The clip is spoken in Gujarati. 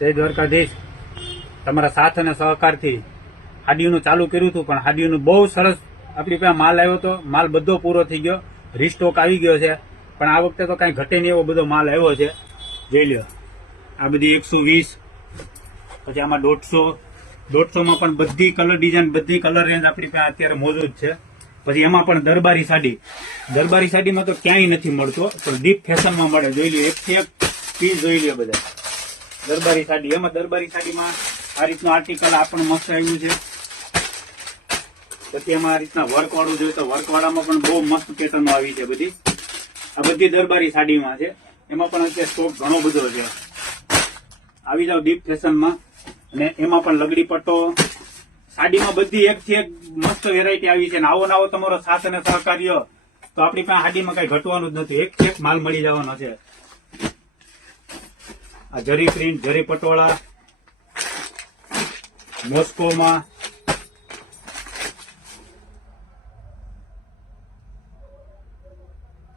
જય દ્વારકાધીશ. તમારા સાથ અને સહકારથી હાડીઓનું ચાલુ કર્યું હતું, પણ હાડીઓનું બહુ સરસ આપણી પાસે માલ આવ્યો હતો. માલ બધો પૂરો થઈ ગયો, રીસ્ટોક આવી ગયો છે. પણ આ વખતે તો કાંઈ ઘટે નહીં એવો બધો માલ આવ્યો છે. જોઈ લ્યો, આ બધી 120, પછી આમાં 150માં પણ બધી કલર ડિઝાઇન, બધી કલર રેન્જ આપણી પાસે અત્યારે મોજૂદ છે. પછી એમાં પણ દરબારી સાડીમાં તો ક્યાંય નથી મળતો, પણ દીપ ફેશનમાં મળે. જોઈ લ્યો, એકથી એક પીસ જોઈ લ્યો બધા દરબારી સાડી. એમાં દરબારી સાડીમાં આ રીતનું આર્ટિકલ આપણને મસ્ત આવ્યું છે. પછી એમાં આ રીતના વર્ક વાળું જોઈએ તો વર્ક વાળામાં પણ બહુ મસ્ત પેટર્નો આવી છે. બધી આ બધી દરબારી સાડીમાં છે. એમાં પણ અત્યારે સ્ટોક ઘણો બધો છે. આવી જાવ દીપ ફેશનમાં. અને એમાં પણ લગડી પટ્ટો, સાડીમાં બધી એકથી એક મસ્ત વેરાયટી આવી છે. આવો નાવો તમારો સાથ અને સહકાર રહ્યો તો આપણી પાસે સાડીમાં કઈ ઘટવાનું જ નથી. એકથી એક માલ મળી જવાનો છે. આ જરી પ્રિન્ટ, જરી પટોળા, મોસ્કોમાં